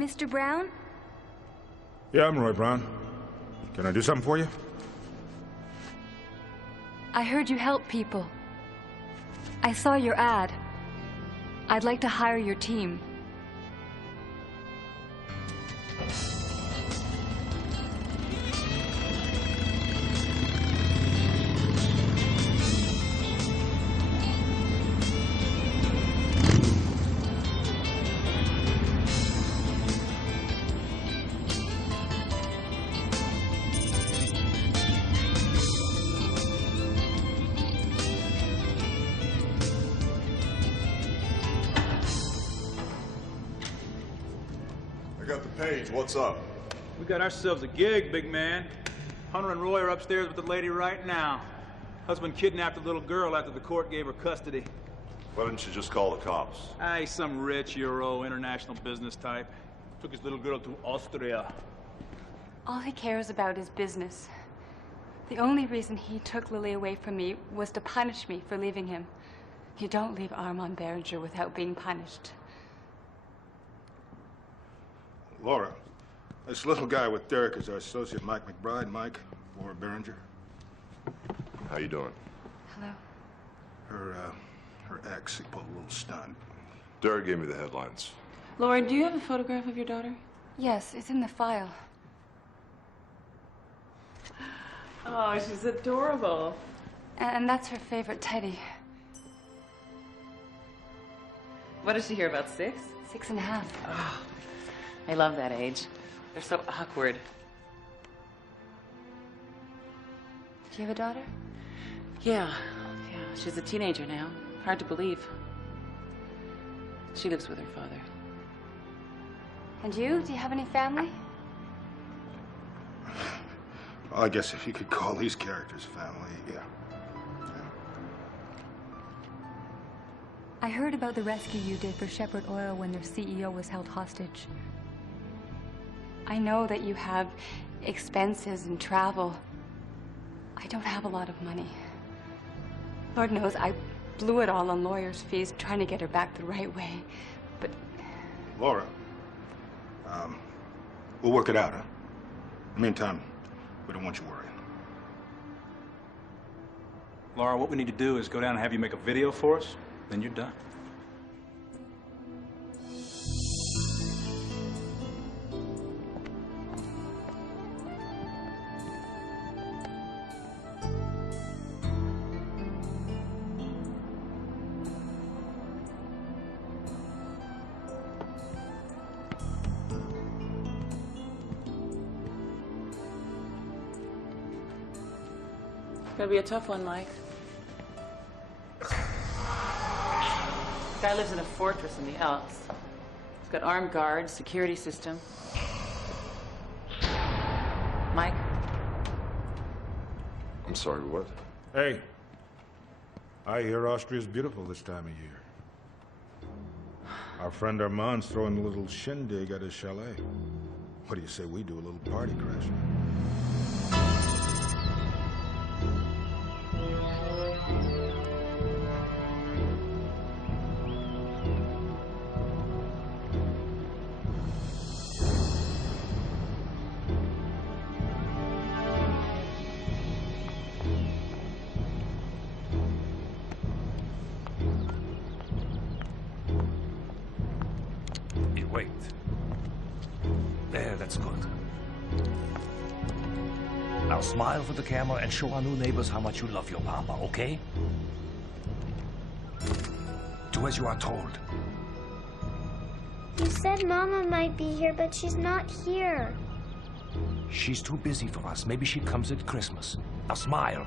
Mr. Brown? Yeah, I'm Roy Brown. Can I do something for you? I heard you help people. I saw your ad. I'd like to hire your team. What's up? We got ourselves a gig, big man. Hunter and Roy are upstairs with the lady right now. Husband kidnapped a little girl after the court gave her custody. Why didn't you just call the cops? He's some rich Euro international business type. Took his little girl to Austria. All he cares about is business. The only reason he took Lily away from me was to punish me for leaving him. You don't leave Armand Berenger without being punished. Laura, this little guy with Derek is our associate, Mike McBride. Mike, Laura Berenger. How you doing? Hello. Her ex, he pulled a little stunt. Derek gave me the headlines. Laura, do you have a photograph of your daughter? Yes, it's in the file. Oh, she's adorable. And that's her favorite teddy. What is she here, about 6? 6.5. Oh, I love that age. They're so awkward. Do you have a daughter? Yeah. She's a teenager now. Hard to believe. She lives with her father. And you? Do you have any family? Well, I guess if you could call these characters family, yeah. I heard about the rescue you did for Shepherd Oil when their CEO was held hostage. I know that you have expenses and travel. I don't have a lot of money. Lord knows I blew it all on lawyers' fees trying to get her back the right way, but... Laura, we'll work it out, huh? In the meantime, we don't want you worrying. Laura, what we need to do is go down and have you make a video for us, then you're done. It's gonna be a tough one, Mike. Guy lives in a fortress in the Alps. He's got armed guards, security system. Mike? I'm sorry, what? Hey, I hear Austria's beautiful this time of year. Our friend Armand's throwing a little shindig at his chalet. What do you say we do a little party crashing? Wait. There, that's good. Now smile for the camera and show our new neighbors how much you love your papa, okay? Do as you are told. You said Mama might be here, but she's not here. She's too busy for us. Maybe she comes at Christmas. Now smile.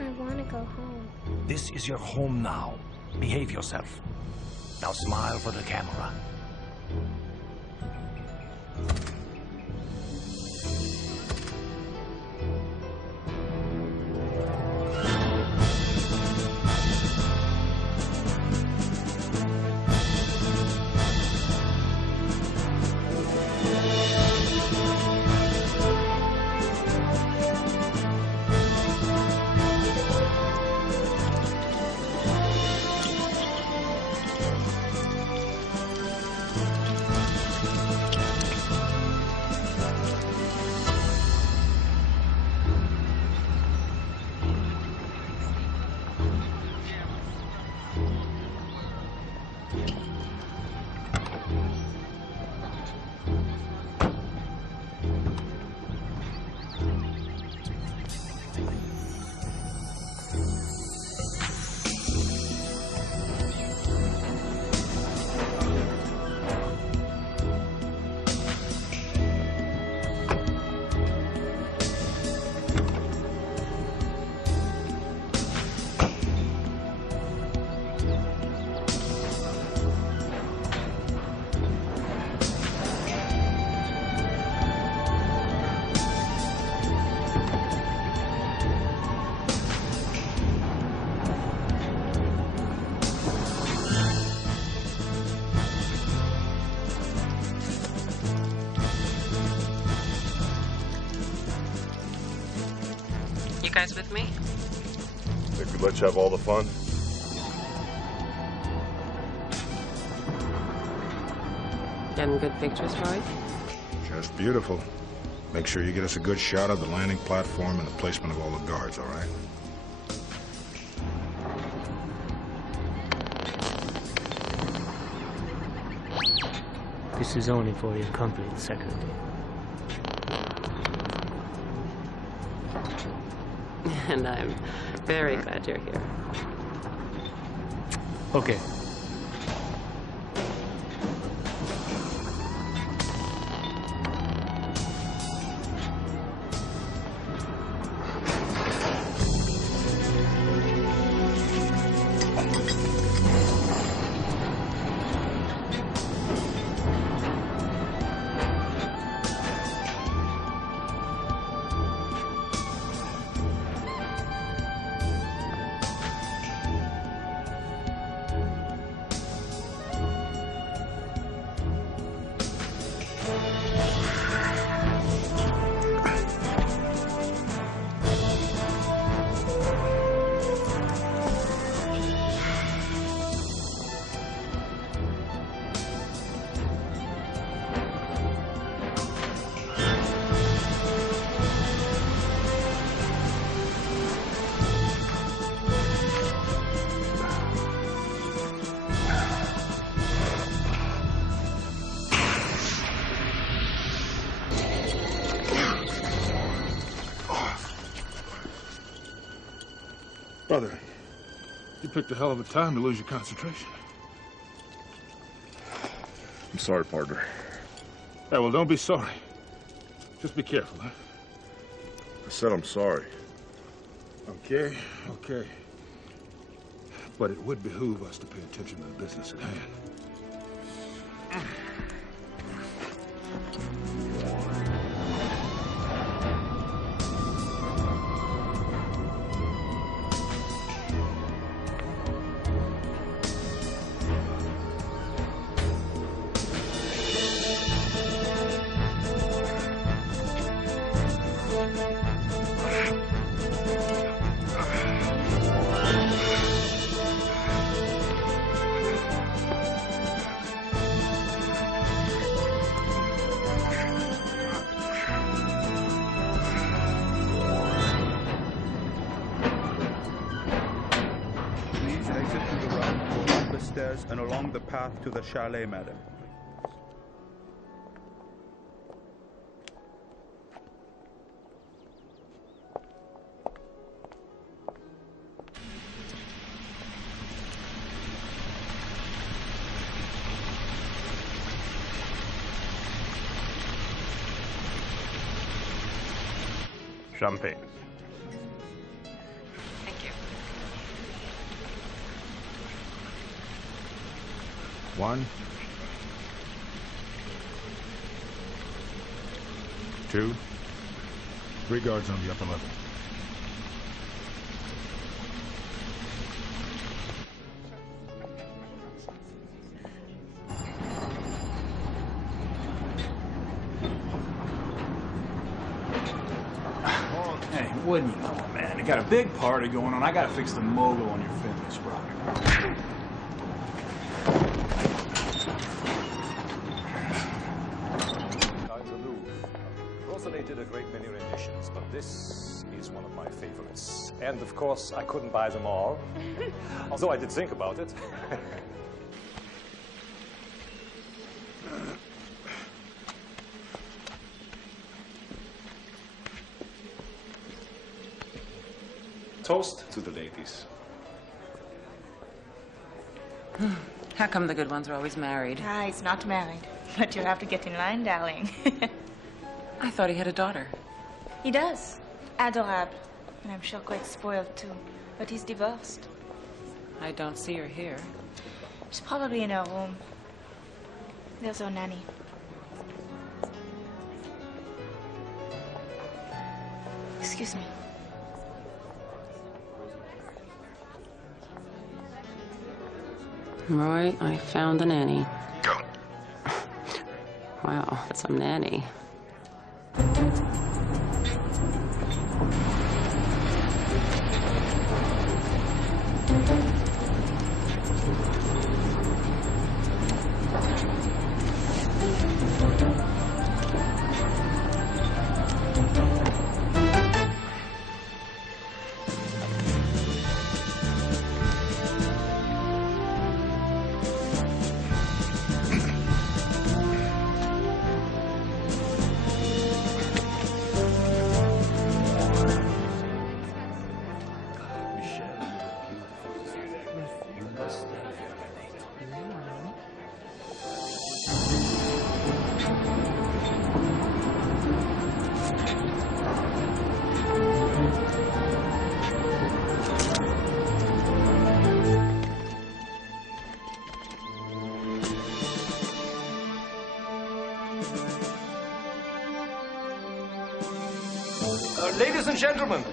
I want to go home. This is your home now. Behave yourself. Now smile for the camera. guys with me? Think we'd let you have all the fun? Getting good pictures, Roy? Just beautiful. Make sure you get us a good shot of the landing platform and the placement of all the guards, all right? This is only for your complete security. And I'm very glad you're here. Okay. Brother, you picked a hell of a time to lose your concentration. I'm sorry, partner. Yeah, well, don't be sorry. Just be careful, huh? I said I'm sorry. Okay, okay. But it would behoove us to pay attention to the business at hand. And along the path to the chalet, madam. Champagne. Thank you. 1, 2, 3 guards on the upper level. Hey, wouldn't you know it, man? You got a big party going on. I gotta fix the mogul on your fitness product. Rosalie did a great many renditions, but this is one of my favorites. And of course, I couldn't buy them all, although I did think about it. Toast to the ladies. How come the good ones are always married? Ah, he's not married. But you'll have to get in line, darling. I thought he had a daughter. He does. Adorable. And I'm sure quite spoiled, too. But he's divorced. I don't see her here. She's probably in her room. There's her nanny. Excuse me. Roy, I found a nanny. Go. Wow, that's some nanny. Ladies and gentlemen,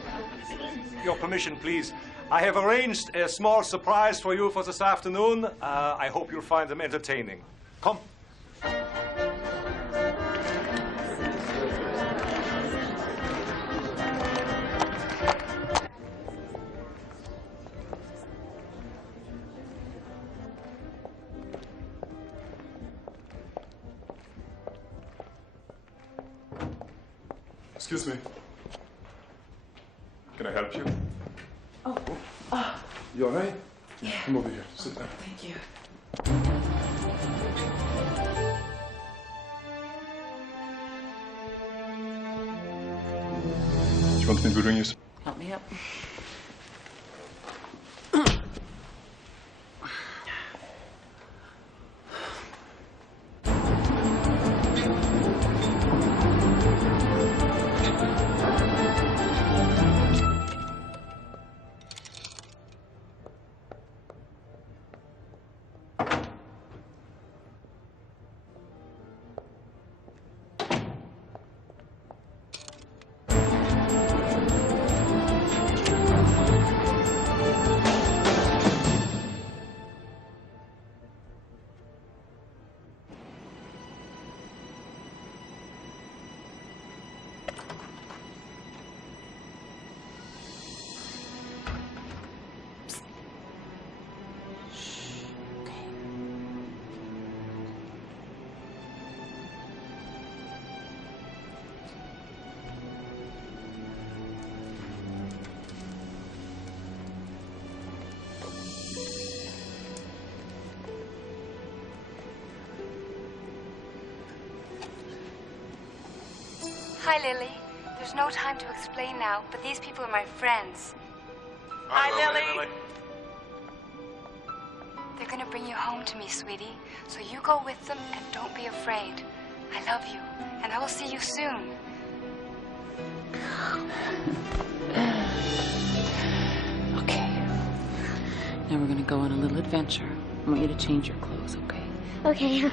your permission, please. I have arranged a small surprise for you for this afternoon. I hope you'll find them entertaining. Come. Excuse me. Can I help you? Oh. You all right? Yeah. Come over here. Sit down. Thank you. Do you want me to bring you some? Help me up. Hi, Lily. There's no time to explain now, but these people are my friends. Hi, Lily. They're gonna bring you home to me, sweetie. So you go with them and don't be afraid. I love you, and I will see you soon. Okay. Now we're gonna go on a little adventure. I want you to change your clothes, okay? Okay.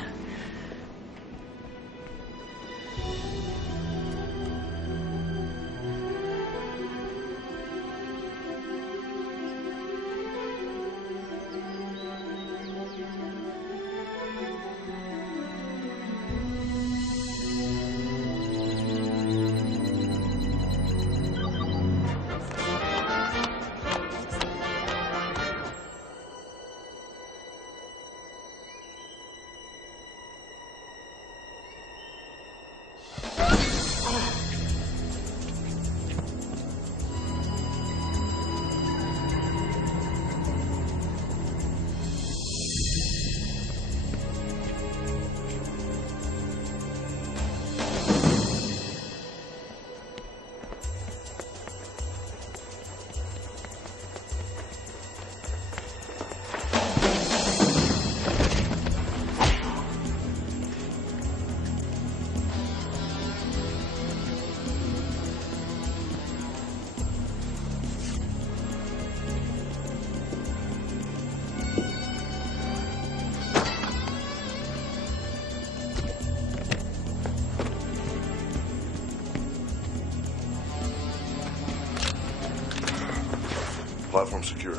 Platform secure.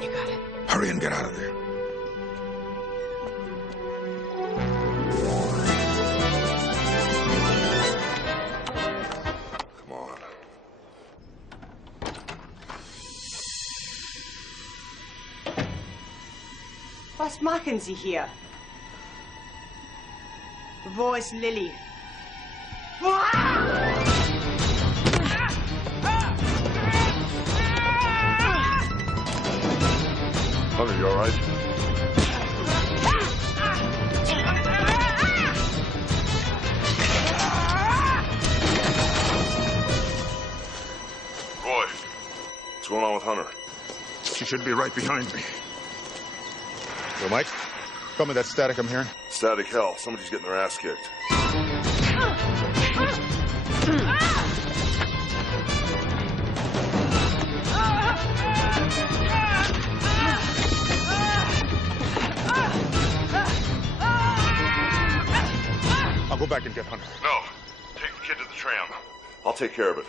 You got it. Hurry and get out of there. Come on. Was machen Sie hier? Wo ist Lily? Hunter, you all right? Roy, what's going on with Hunter? She should be right behind me. Yo, Mike, tell me that static I'm hearing. Static hell. Somebody's getting their ass kicked. back and get Hunter. No. Take the kid to the tram. I'll take care of it.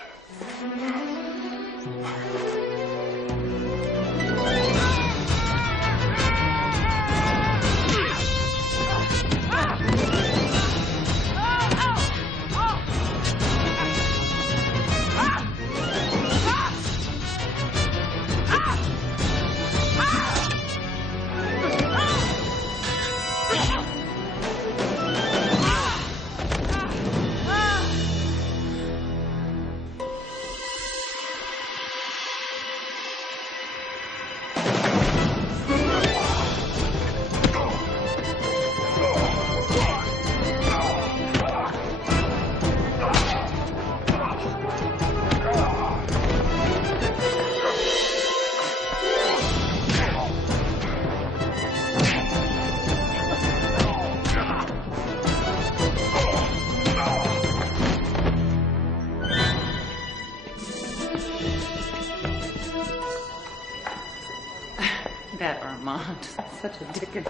That Armand, such a Dickens.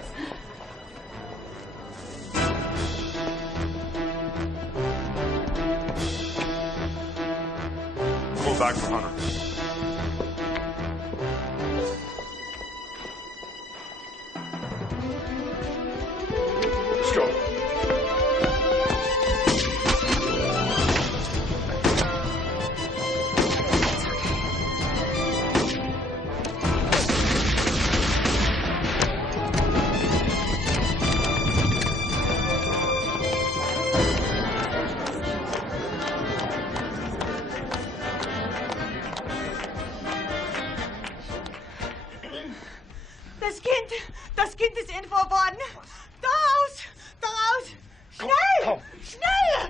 Pull back for Hunter. Let's go. Das Kind ist entführt worden. Da raus! Da raus! Schnell! Komm. Schnell!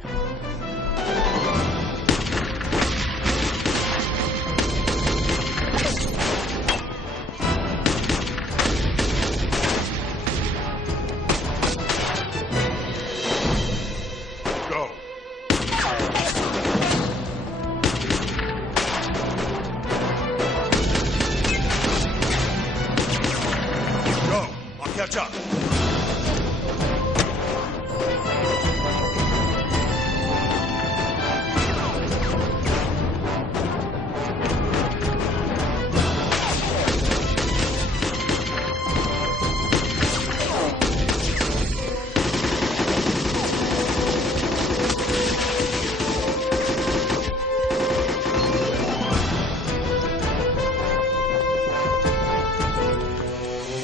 Go. Go. I'll catch up.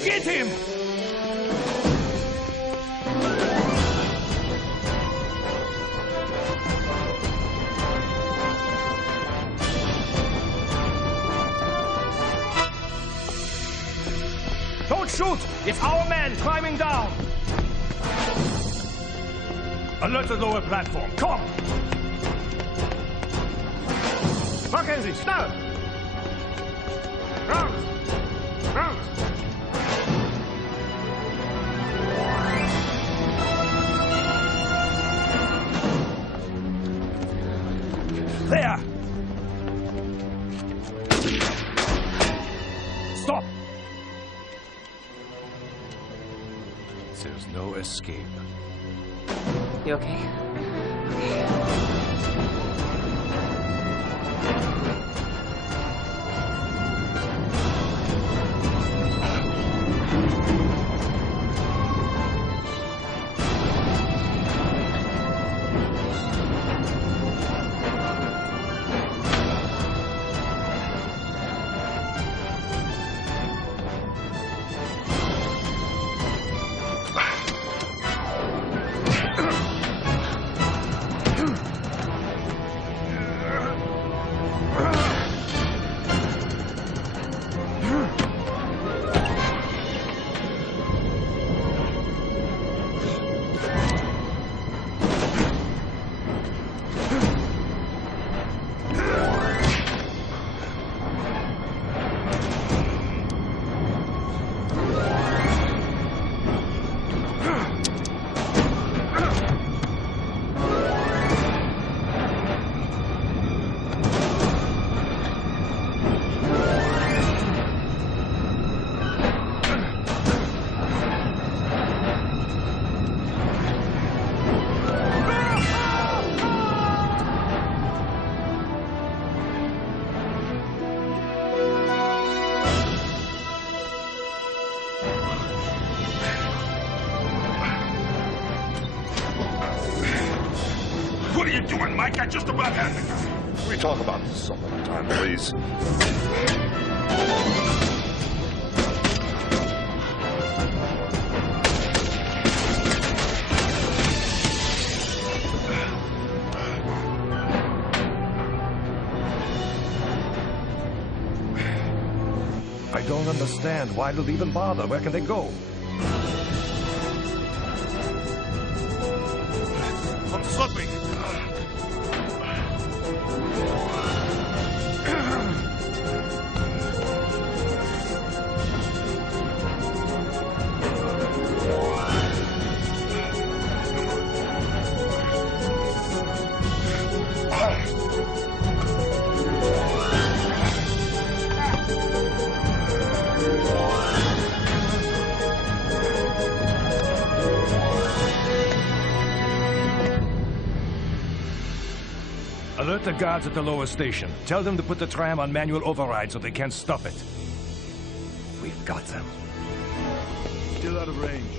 Get him! Don't shoot! It's our man climbing down! Alert the lower platform. Come! Mackenzie, schnell! Round! Round! There! Stop! There's no escape. You okay? doing, Mike? I just about had it. Can we talk about this some other time, please? I don't understand. Why do they even bother? Where can they go? I'm slipping. Alert the guards at the lower station. Tell them to put the tram on manual override so they can't stop it. We've got them. Still out of range.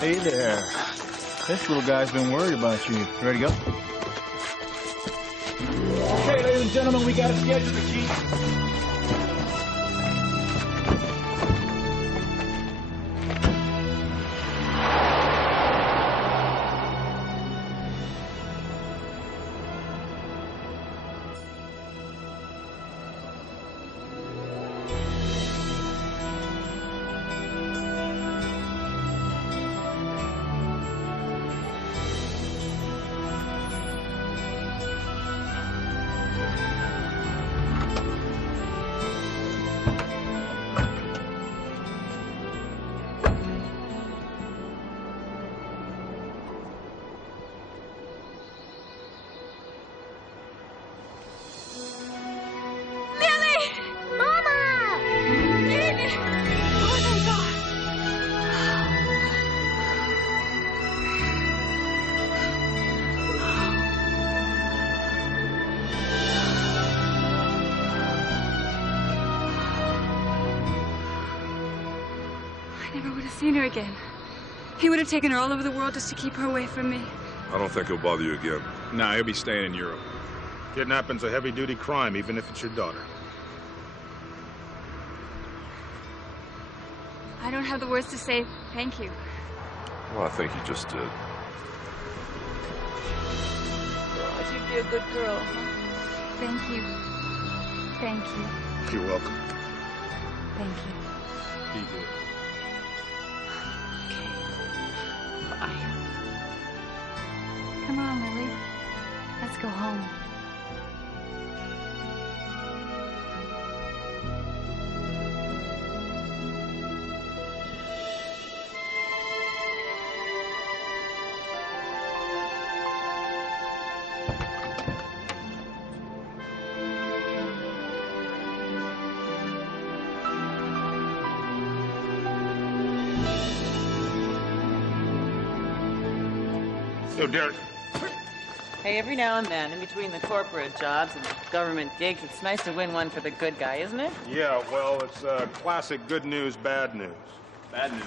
Hey there. This little guy's been worried about you. Ready to go? Okay, ladies and gentlemen, we got a schedule to keep. Seen her again. He would have taken her all over the world just to keep her away from me. I don't think he'll bother you again. Nah, he'll be staying in Europe. Kidnapping's a heavy-duty crime, even if it's your daughter. I don't have the words to say thank you. Well, I think you just did. Oh, you'd be a good girl, huh? Thank you. Thank you. You're welcome. Thank you. Be good. Come on, Lily. Let's go home. Yo, Derek. Hey, every now and then, in between the corporate jobs and the government gigs, it's nice to win one for the good guy, isn't it? Yeah, well, it's classic good news, bad news. Bad news.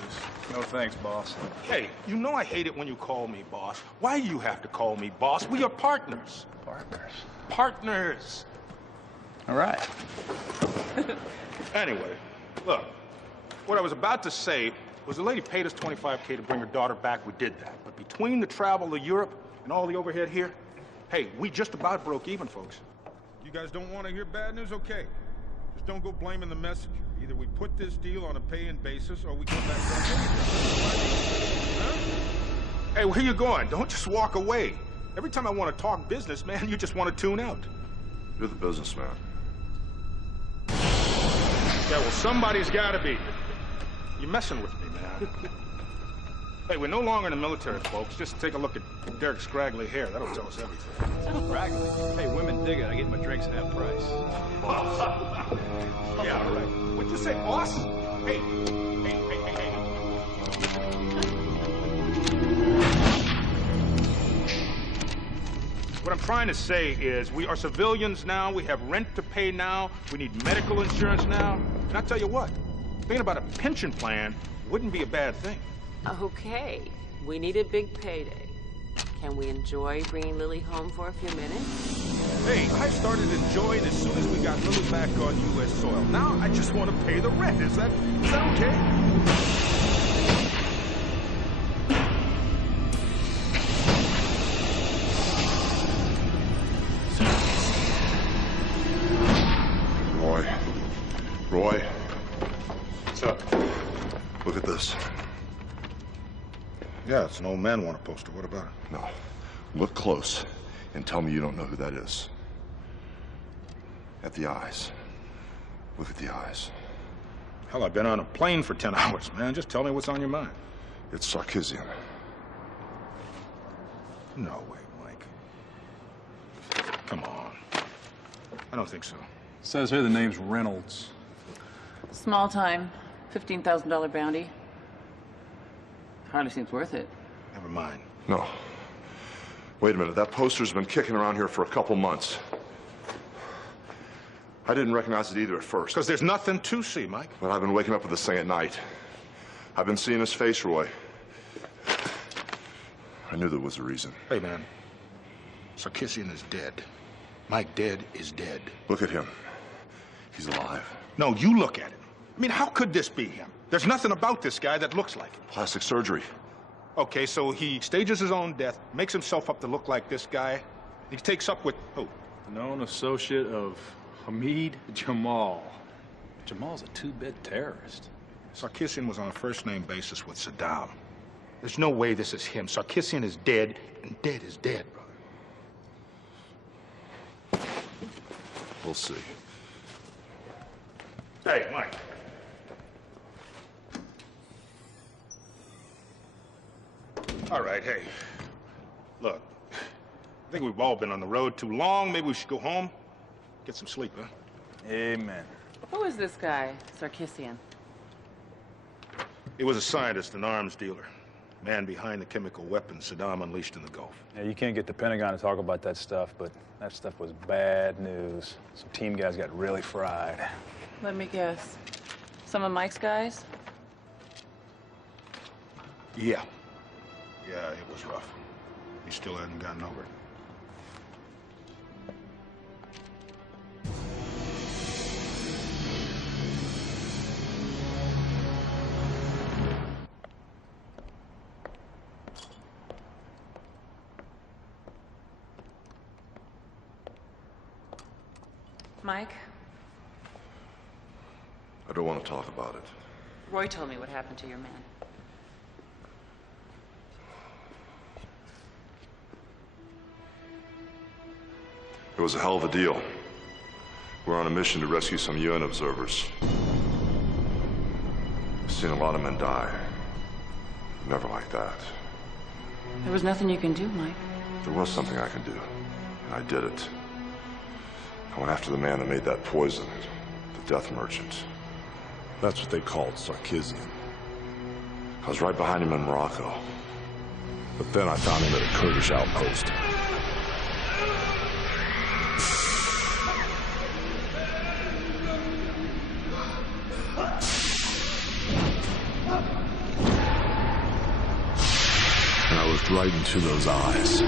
No thanks, boss. Hey, you know I hate it when you call me boss. Why do you have to call me boss? We are partners. Partners. Partners. All right. Anyway, look, what I was about to say was the lady paid us $25K to bring her daughter back. We did that. But between the travel to Europe and all the overhead here, hey, we just about broke even, folks. You guys don't want to hear bad news? Okay. Just don't go blaming the messenger. Either we put this deal on a pay-in basis or we go back to huh? Hey, where you going? Don't just walk away. Every time I want to talk business, man, you just want to tune out. You're the businessman. Yeah, well, somebody's got to be. You're messing with me, man. Hey, we're no longer in the military, folks. Just take a look at Derek's scraggly hair. That'll tell us everything. Scraggly? Hey, women dig it. I get my drinks at that price. Yeah, all right. What'd you say, boss? Hey, hey. What I'm trying to say is we are civilians now. We have rent to pay now. We need medical insurance now. And I'll tell you what, thinking about a pension plan wouldn't be a bad thing. Okay, we need a big payday. Can we enjoy bringing Lily home for a few minutes? Hey, I started enjoying as soon as we got Lily back on U.S. soil. Now I just want to pay the rent. Is that okay? Roy. What's up? Look at this. Yeah, it's an old man want a poster. What about it? No. Look close and tell me you don't know who that is. At the eyes. Look at the eyes. Hell, I've been on a plane for 10 hours, man. Just tell me what's on your mind. It's Sarkisian. No way, Mike. Come on. I don't think so. Says here the name's Reynolds. Small time, $15,000 bounty. Hardly seems worth it. Never mind. No. Wait a minute, that poster's been kicking around here for a couple months. I didn't recognize it either at first. Because there's nothing to see, Mike. But I've been waking up with this thing at night. I've been seeing his face, Roy. I knew there was a reason. Hey, man. Sarkisian is dead. Mike dead is dead. Look at him. He's alive. No, you look at him. I mean, how could this be him? There's nothing about this guy that looks like him. Plastic surgery. Okay, so he stages his own death, makes himself up to look like this guy. He takes up with who? Known associate of Hamid Jamal. Jamal's a two-bit terrorist. Sarkisian was on a first-name basis with Saddam. There's no way this is him. Sarkisian is dead, and dead is dead, brother. We'll see. Hey, Mike. All right, hey. Look, I think we've all been on the road too long. Maybe we should go home, get some sleep, huh? Amen. Who is this guy, Sarkisian? He was a scientist, an arms dealer. Man behind the chemical weapons Saddam unleashed in the Gulf. Yeah, you can't get the Pentagon to talk about that stuff, but that stuff was bad news. Some team guys got really fried. Let me guess. Some of Mike's guys? Yeah. Yeah, it was rough. He still hadn't gotten over it. Mike? I don't want to talk about it. Roy told me what happened to your man. It was a hell of a deal. We're on a mission to rescue some UN observers. I've seen a lot of men die. Never like that. There was nothing you can do, Mike. There was something I could do, and I did it. I went after the man that made that poison, the Death Merchant. That's what they called Sarkisian. I was right behind him in Morocco. But then I found him at a Kurdish outpost. And I looked right into those eyes.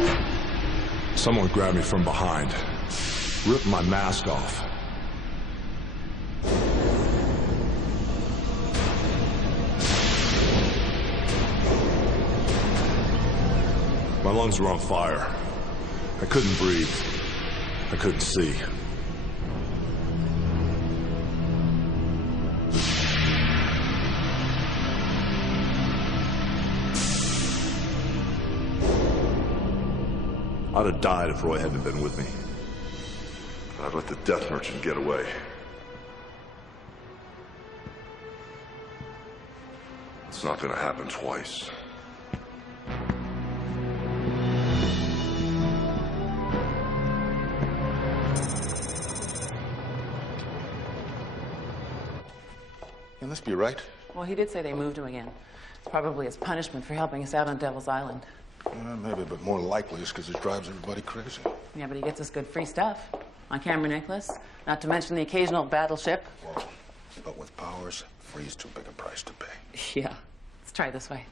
Someone grabbed me from behind, ripped my mask off. My lungs were on fire. I couldn't breathe. I couldn't see. I'd have died if Roy hadn't been with me. But I'd let the Death Merchant get away. It's not gonna happen twice. Can this be right? Well, he did say they moved him again. It's probably his punishment for helping us out on Devil's Island. Maybe, but more likely it's because it drives everybody crazy. Yeah, but he gets us good free stuff. On camera necklace, not to mention the occasional battleship. Well, but with powers, free's too big a price to pay. Yeah. Let's try this way.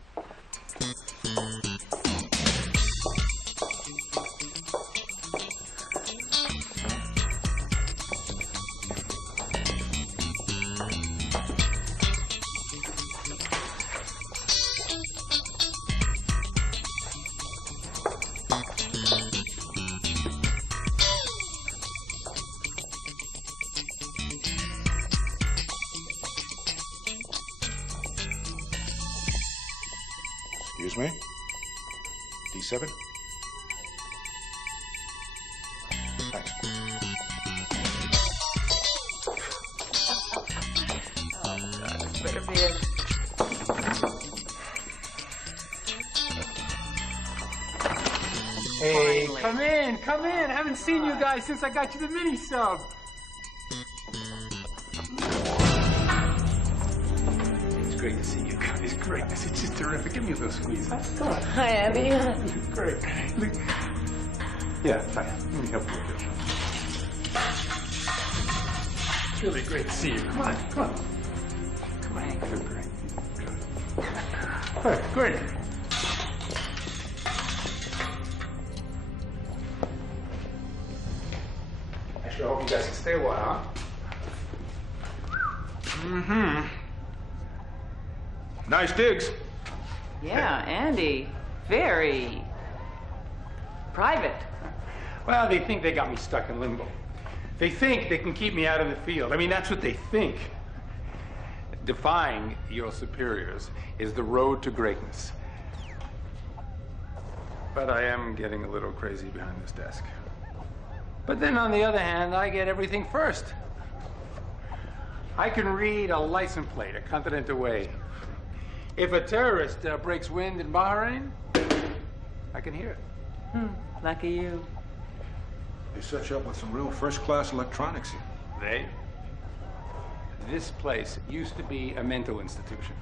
Excuse me? D7? Thanks. Oh, God, this better be it. Hey, come in, come in. Haven't seen you guys since I got you the mini sub. It's great to see you guys. Great. It's just terrific. Give me a little squeeze. Come on. Hi, Andy. Great. Yeah, fine. Let me help you with this. It's really great to see you. Come on, come on. Come on. Good, great. Good. All right, great. I sure hope you guys can stay a while, huh? Mm-hmm. Nice digs. Yeah, Andy. Very private. Well, they think they got me stuck in limbo. They think they can keep me out of the field. I mean, that's what they think. Defying your superiors is the road to greatness. But I am getting a little crazy behind this desk. But then on the other hand, I get everything first. I can read a license plate a continent away. If a terrorist breaks wind in Bahrain, I can hear it. Lucky you. They set you up with some real first-class electronics here. They? This place used to be a mental institution.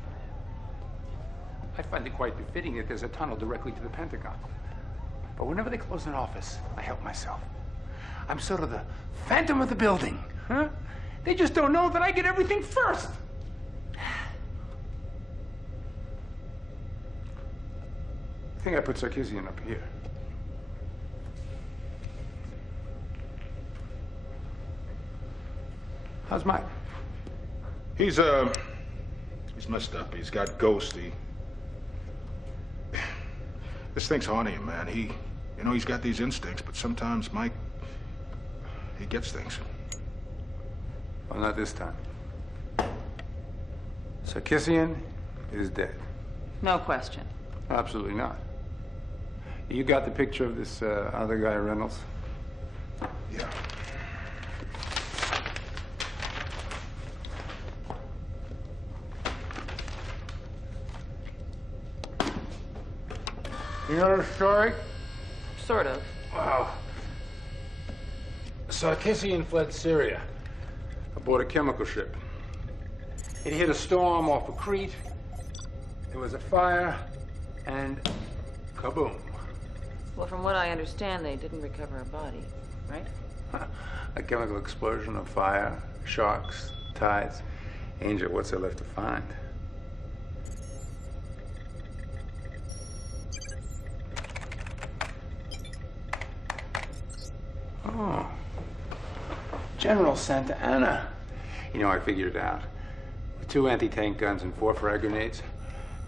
I find it quite befitting that there's a tunnel directly to the Pentagon. But whenever they close an office, I help myself. I'm sort of the phantom of the building, huh? They just don't know that I get everything first. I think I put Sarkisian up here. How's Mike? He's messed up. He's got ghosty. This thing's haunting him, man. He's got these instincts, but sometimes Mike, he gets things. Well, not this time. Sarkisian is dead. No question. Absolutely not. You got the picture of this other guy, Reynolds? Yeah. You know the story? Sort of. Wow. Sarkisian fled Syria aboard a chemical ship. It hit a storm off of Crete. There was a fire, and kaboom. Well, from what I understand, they didn't recover a body, right? A chemical explosion, a fire, sharks, tides. Angel, what's there left to find? Oh. General Santa Anna. You know, I figured it out. With 2 anti-tank guns and 4 frag grenades,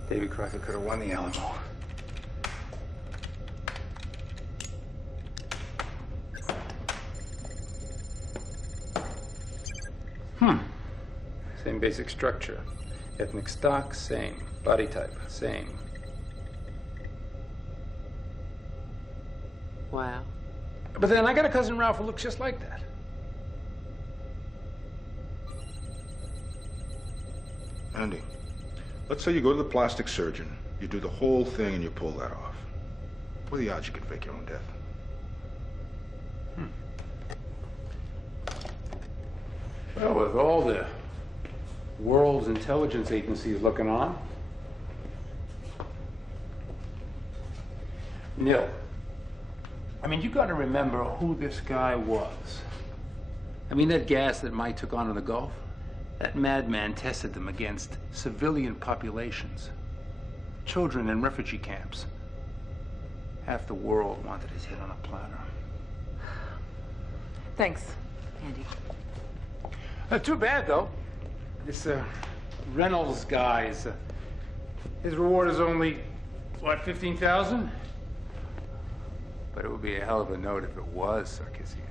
David Crockett could have won the Alamo. Same basic structure. Ethnic stock, same. Body type, same. Wow. But then I got a cousin Ralph who looks just like that. Andy, Let's say you go to the plastic surgeon, you do the whole thing, and you pull that off. What are the odds you can fake your own death? Well, with all the world's intelligence agencies looking on, nil. I mean, you got to remember who this guy was. I mean, that gas that Mike took on in the Gulf, that madman tested them against civilian populations, children in refugee camps. Half the world wanted his head on a platter. Thanks, Andy. Too bad, though. This Reynolds guy, his reward is only, what, 15,000? But it would be a hell of a note if it was Sarkisian.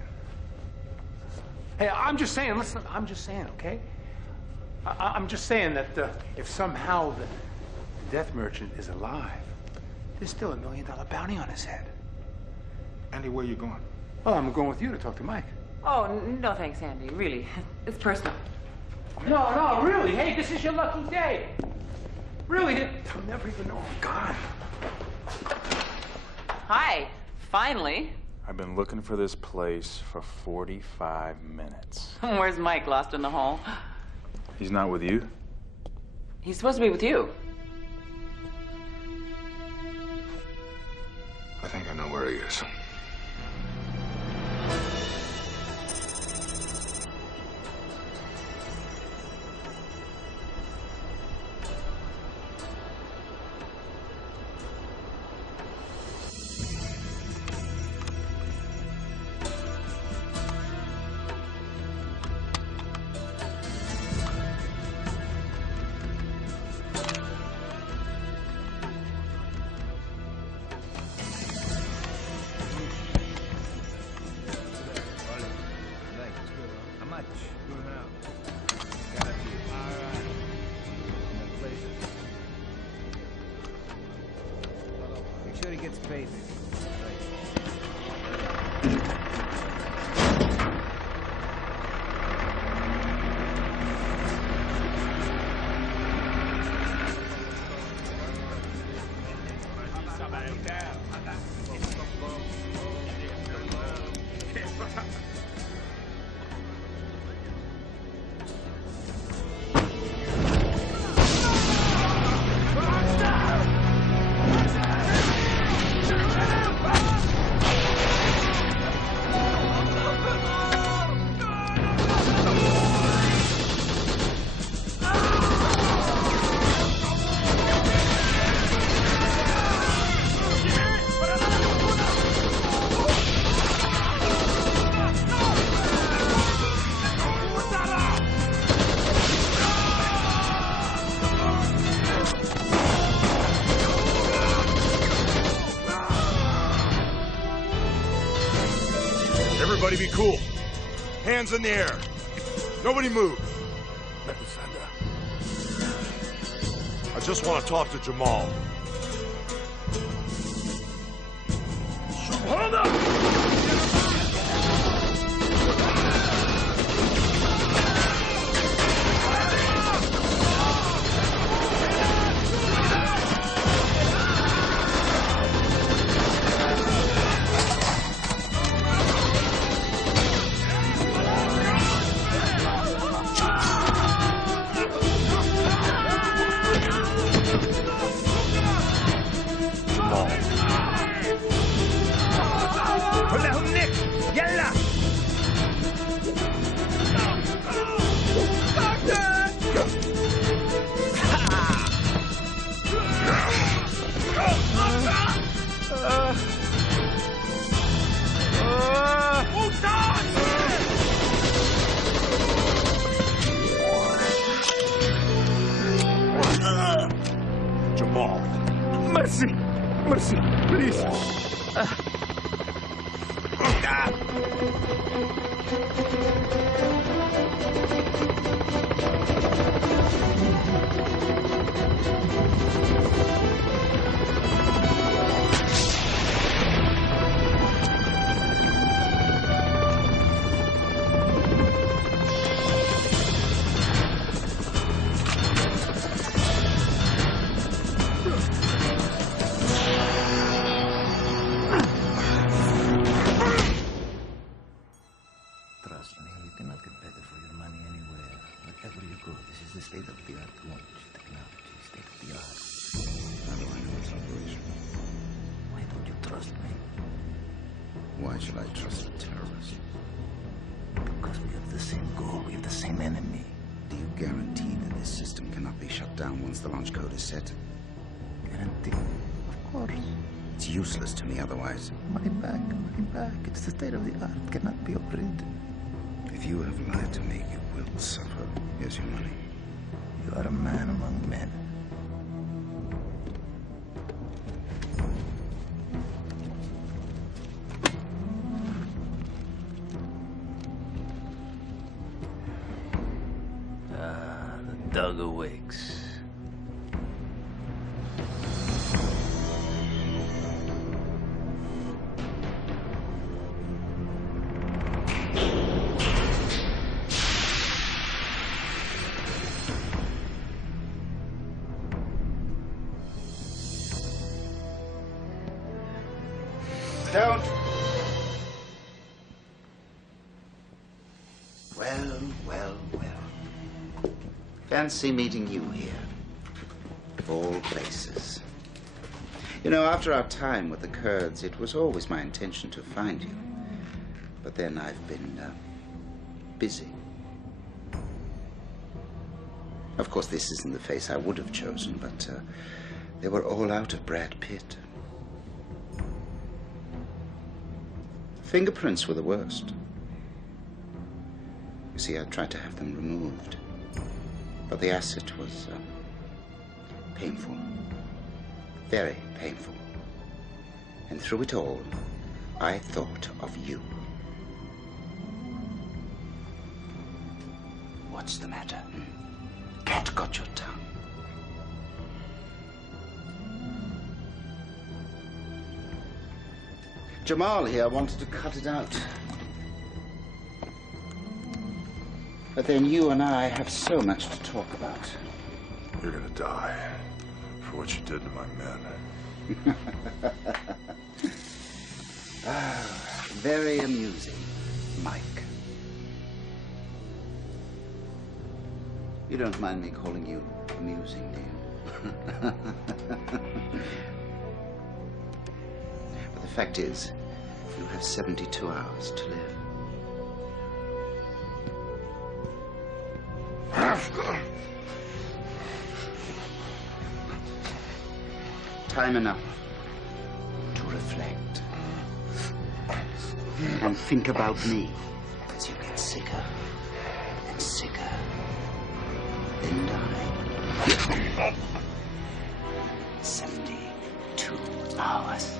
Hey, I'm just saying, listen, I'm just saying, okay? I'm just saying that if somehow the death merchant is alive, there's still $1 million bounty on his head. Andy, where are you going? Well, I'm going with you to talk to Mike. Oh, no thanks, Andy. Really. It's personal. No, really. Hey, this is your lucky day. Really, I'll never even know I'm gone. Hi. Finally. I've been looking for this place for 45 minutes. Where's Mike, lost in the hall? He's not with you? He's supposed to be with you. I think I know where he is. Everybody be cool. Hands in the air. Nobody move. I just want to talk to Jamal. Hold up! Jamal. Mercy! Mercy, please! Trust me, you cannot get better for your money anywhere. Wherever you go, this is the state-of-the-art launch technology. State-of-the-art. How do I know it's operational? Why don't you trust me? Why should I trust a terrorist? Because we have the same goal, we have the same enemy. Do you guarantee that this system cannot be shut down once the launch code is set? Guarantee? Of course. It's useless to me otherwise. Money back, money back. It's the state of the art. It cannot be operated. If you have lied to me, you will suffer. Here's your money. You are a man among men. The dog awakes. Don't. Well. Fancy meeting you here. Of all places. You know, after our time with the Kurds, it was always my intention to find you. But then I've been busy. Of course, this isn't the face I would have chosen, but they were all out of Brad Pitt. Fingerprints were the worst. You see, I tried to have them removed, but the acid was painful, very painful. And through it all, I thought of you. What's the matter? Cat got your tongue. Jamal here wanted to cut it out. But then you and I have so much to talk about. You're gonna die for what you did to my men. Very amusing, Mike. You don't mind me calling you amusing, do you? But the fact is, you have 72 hours to live. Time enough to reflect and think about me as you get sicker and sicker, then die. 72 hours.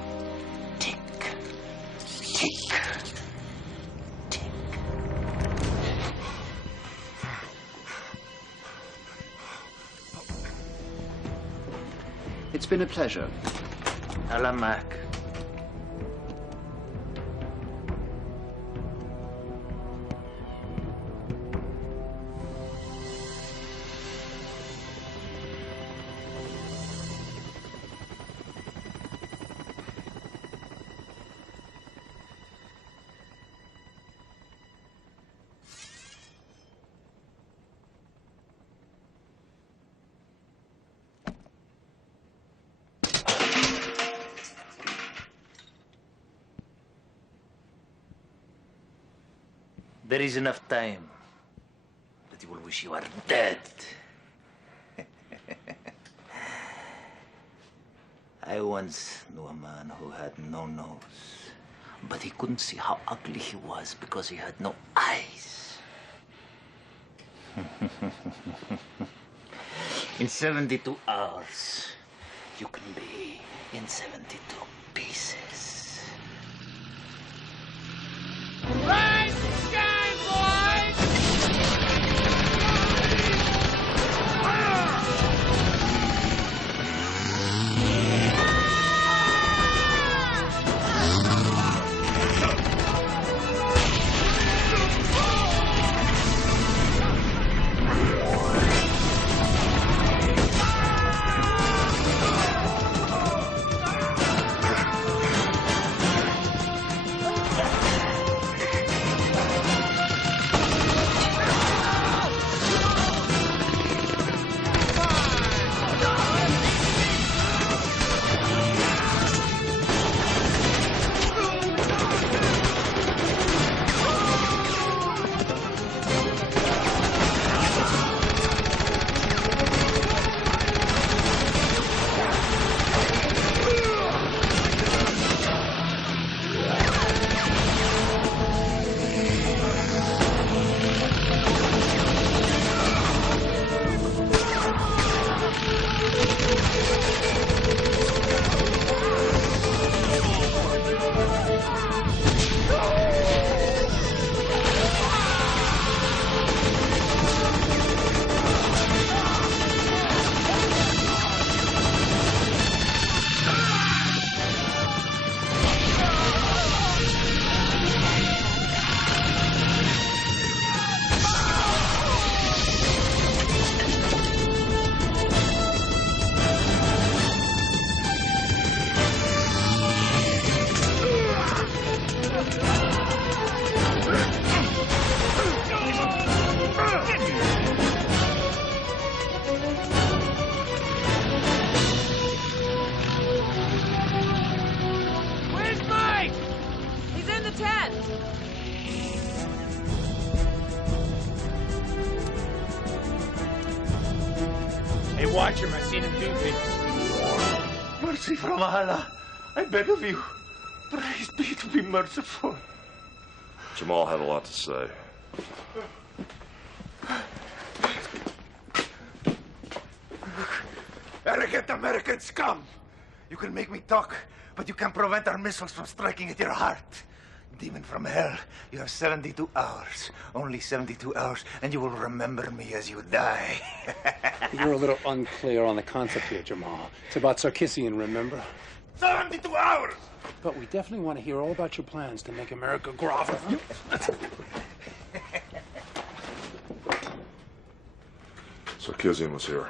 Tick, tick, tick. It's been a pleasure. Alamak. There is enough time that you will wish you are dead. I once knew a man who had no nose, but he couldn't see how ugly he was because he had no eyes. In 72 hours, you can be in 72 pieces. Rise and shine, boys! watch him. I've seen him do things. Mercy from Allah. I beg of you. Praise be to be merciful. Jamal had a lot to say. Arrogant American scum! You can make me talk, but you can't prevent our missiles from striking at your heart. Demon from hell, you have 72 hours. Only 72 hours, and you will remember me as you die. You're a little unclear on the concept here, Jamal. It's about Sarkisian, remember? 72 hours! But we definitely want to hear all about your plans to make America grovel. Sarkisian was here.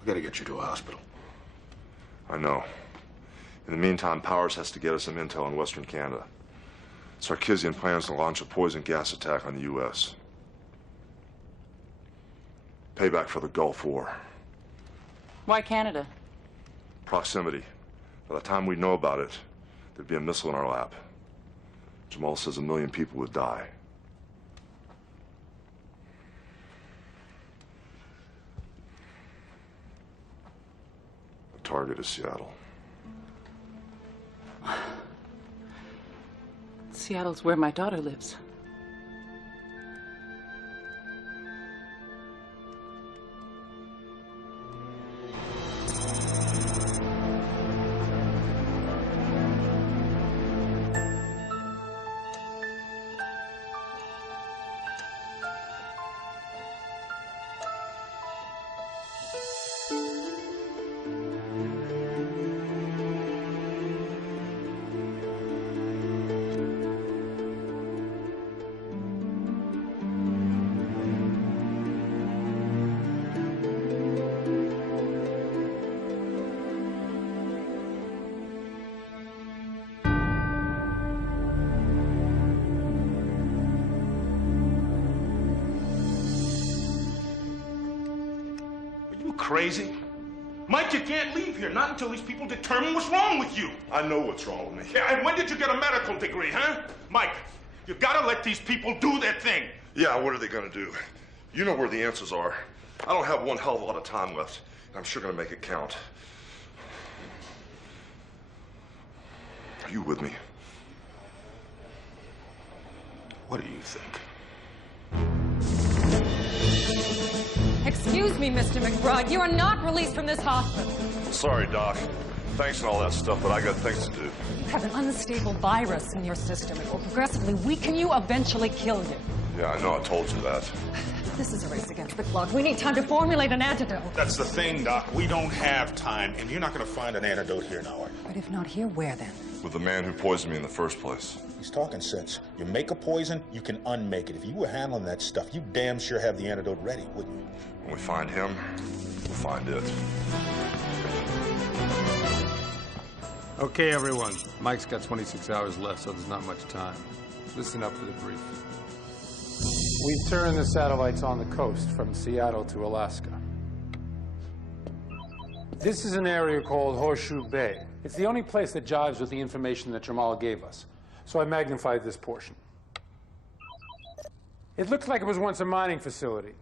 We gotta get you to a hospital. I know. In the meantime, Powers has to get us some intel in Western Canada. Sarkisian plans to launch a poison gas attack on the U.S. Payback for the Gulf War. Why Canada? Proximity. By the time we know about it, there'd be a missile in our lap. Jamal says 1 million people would die. The target is Seattle. Seattle's where my daughter lives. Crazy? Mike, you can't leave here, not until these people determine what's wrong with you. I know what's wrong with me. Yeah, and when did you get a medical degree, huh? Mike, you gotta let these people do their thing. Yeah, what are they gonna do? You know where the answers are. I don't have one hell of a lot of time left, and I'm sure gonna make it count. Are you with me? What do you think? Excuse me, Mr. McBride. You are not released from this hospital. Sorry, Doc. Thanks and all that stuff, but I got things to do. You have an unstable virus in your system. It will progressively weaken you, eventually kill you. Yeah, I know. I told you that. This is a race against the clock. We need time to formulate an antidote. That's the thing, Doc. We don't have time, and you're not gonna find an antidote here now, are you? But if not here, where then? With the man who poisoned me in the first place. He's talking sense. You make a poison, you can unmake it. If you were handling that stuff, you damn sure have the antidote ready, wouldn't you? When we find him, we'll find it. Okay, everyone. Mike's got 26 hours left, so there's not much time. Listen up for the brief. We've turned the satellites on the coast from Seattle to Alaska. This is an area called Horseshoe Bay. It's the only place that jives with the information that Jamal gave us, so I magnified this portion. It looks like it was once a mining facility.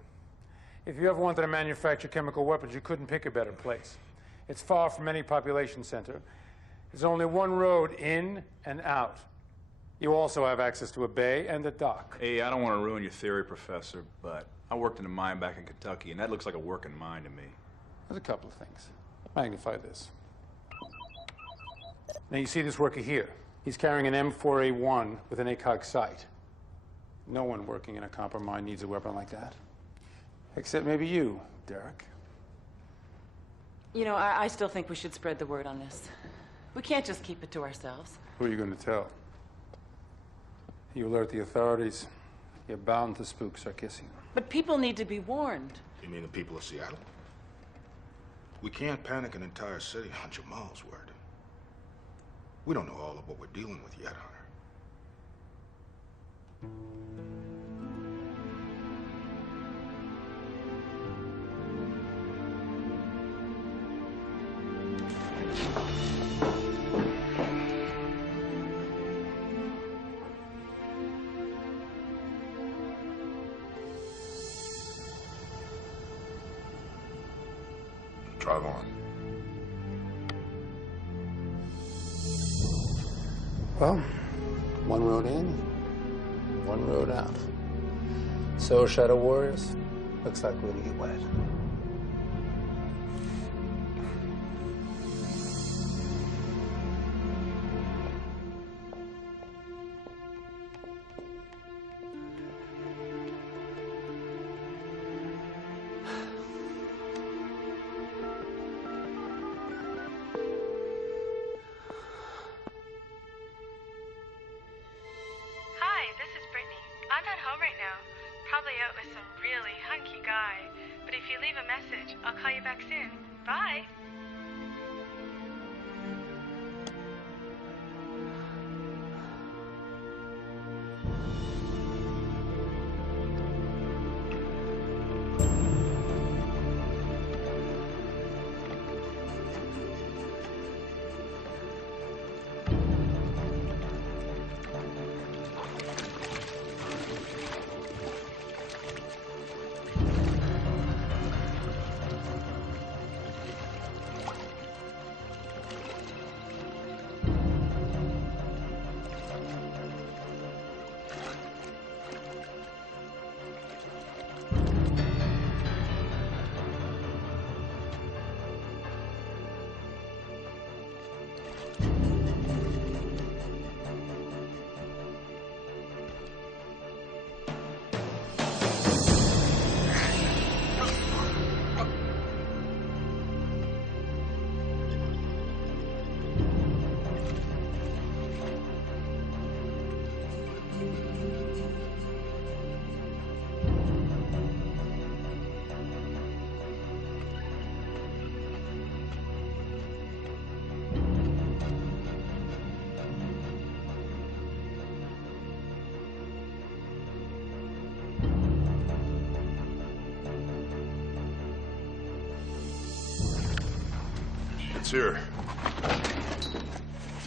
If you ever wanted to manufacture chemical weapons, you couldn't pick a better place. It's far from any population center. There's only one road in and out. You also have access to a bay and a dock. Hey, I don't want to ruin your theory, Professor, but I worked in a mine back in Kentucky, and that looks like a working mine to me. There's a couple of things. Magnify this. Now you see this worker here. He's carrying an M4A1 with an ACOG sight. No one working in a copper mine needs a weapon like that. Except maybe you, Derek. You know, I still think we should spread the word on this. We can't just keep it to ourselves. Who are you going to tell? You alert the authorities, you're bound to spook Sarkisian. But people need to be warned. You mean the people of Seattle? We can't panic an entire city on Jamal's word. We don't know all of what we're dealing with yet, Hunter. Drive on. Well, one road in, one road out. So, Shadow Warriors, looks like we're gonna get wet. Hi, this is Brittany. I'm not home right now. Probably out with some really hunky guy. But if you leave a message, I'll call you back soon. Bye. It's here.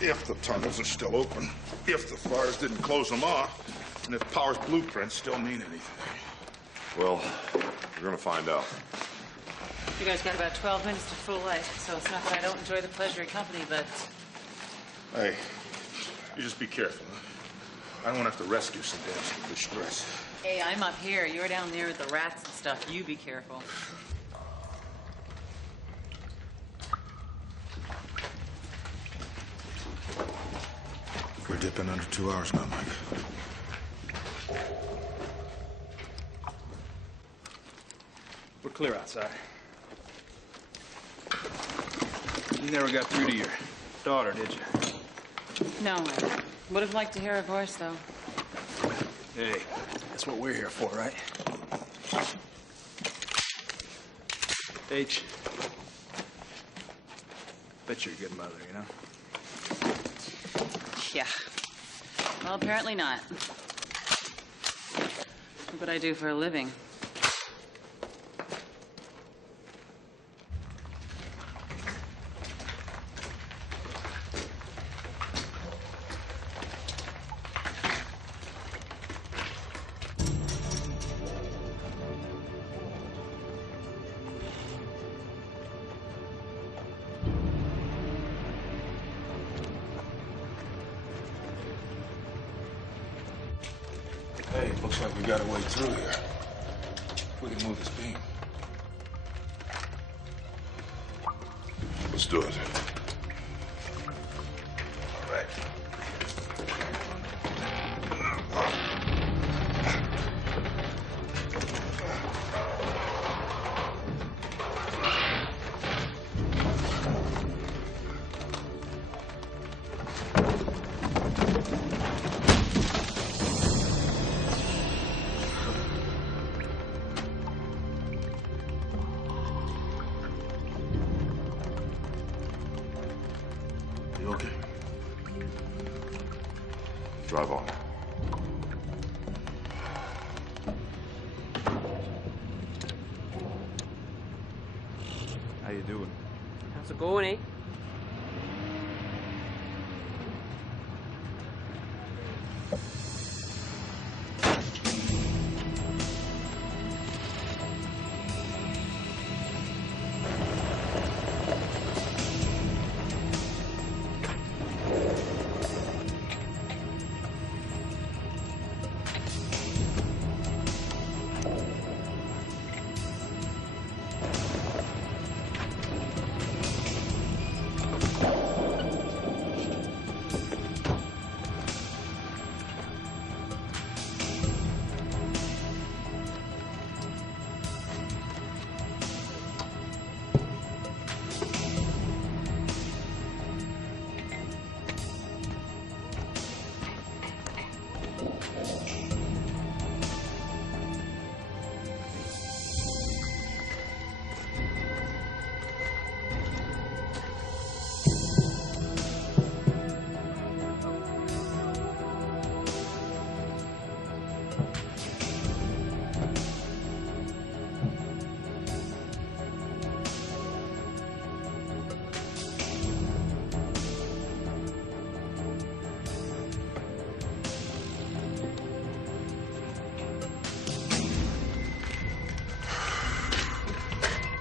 If the tunnels are still open, if the fires didn't close them off, and if Power's blueprints still mean anything. Well, we're gonna find out. You guys got about 12 minutes to full light, so it's not that I don't enjoy the pleasure of company, but... Hey, you just be careful. Huh? I don't want to have to rescue some damn with stress. Hey, I'm up here. You're down there with the rats and stuff. You be careful. We're dipping under 2 hours now, Mike. We're clear outside. You never got through to your daughter, did you? No, I would have liked to hear her voice, though. Hey, that's what we're here for, right? H. Bet you're a good mother, you know? Yeah. Well, apparently not. Look what I do for a living. Hey, looks like we got a way through here. If we can move this beam. Let's do it. All right. You okay? Drive on. How you doing? How's it going, eh?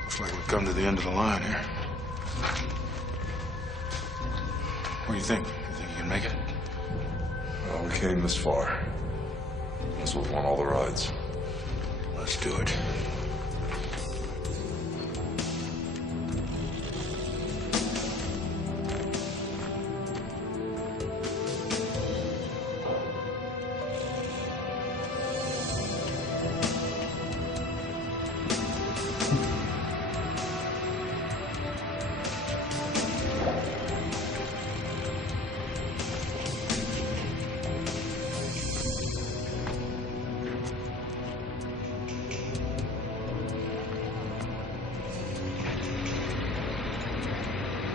Looks like we've come to the end of the line here. What do you think? You think you can make it? Well, we came this far. This was won all the rides. Let's do it.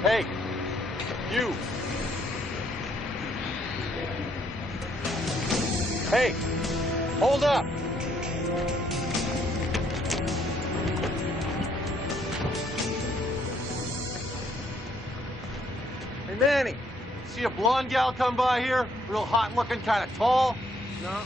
Hey, you. Hey, hold up. Hey, Manny, see a blonde gal come by here? Real hot looking, kind of tall? No?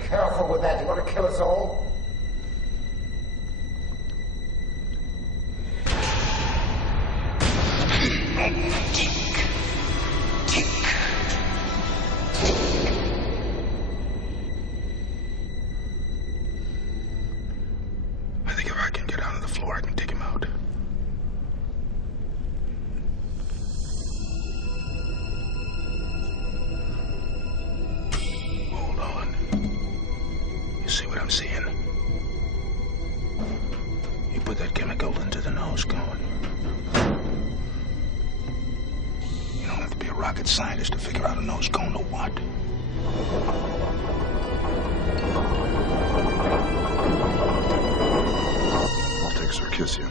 Careful with that. You want to kill us all? I think if I can get onto the floor, I can take him out. Hold on. You see what I'm seeing? You put that chemical into the nose cone. You don't have to be a rocket scientist to figure out a nose cone or what. I'll take Sarkisian.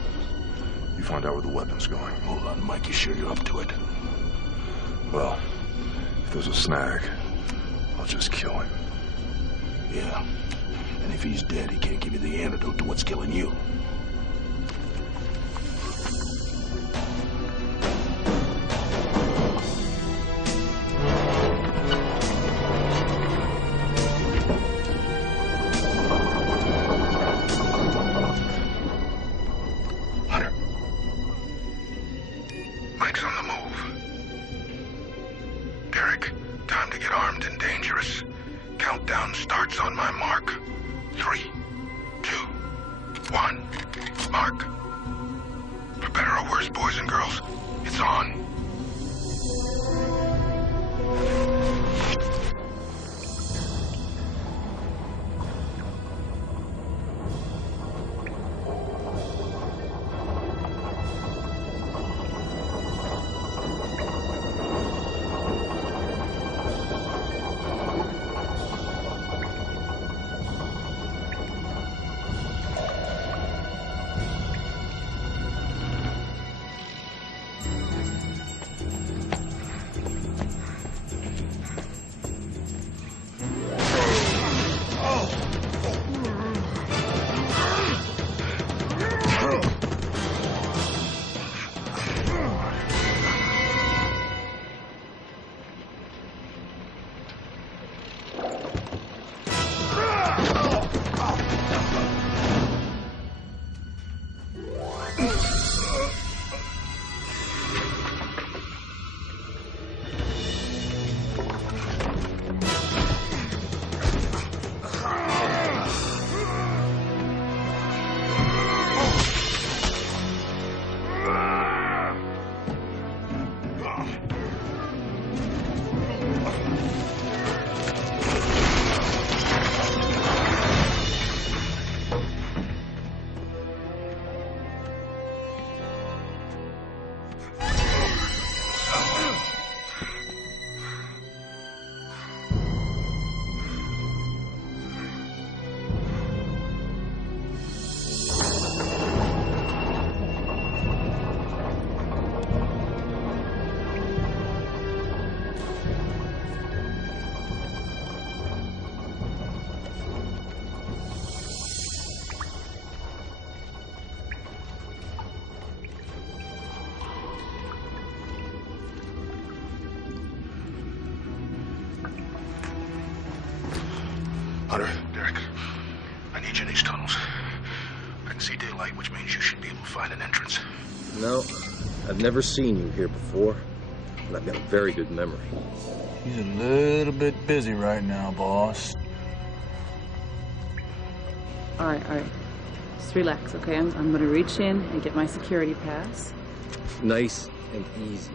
You find out where the weapon's going. Hold on, Mike. You sure you're up to it? Well, if there's a snag, I'll just kill him. Yeah. And if he's dead, he can't give you the antidote to what's killing you. Mike's on the move. Derek, time to get armed and dangerous. Countdown starts on my mark. 3, 2, 1. Mark. For better or worse, boys and girls, it's on. Hunter, Derek, I need you in these tunnels. I can see daylight, which means you should be able to find an entrance. No, I've never seen you here before, and I've got a very good memory. He's a little bit busy right now, boss. All right. Just relax, okay? I'm gonna reach in and get my security pass. Nice and easy.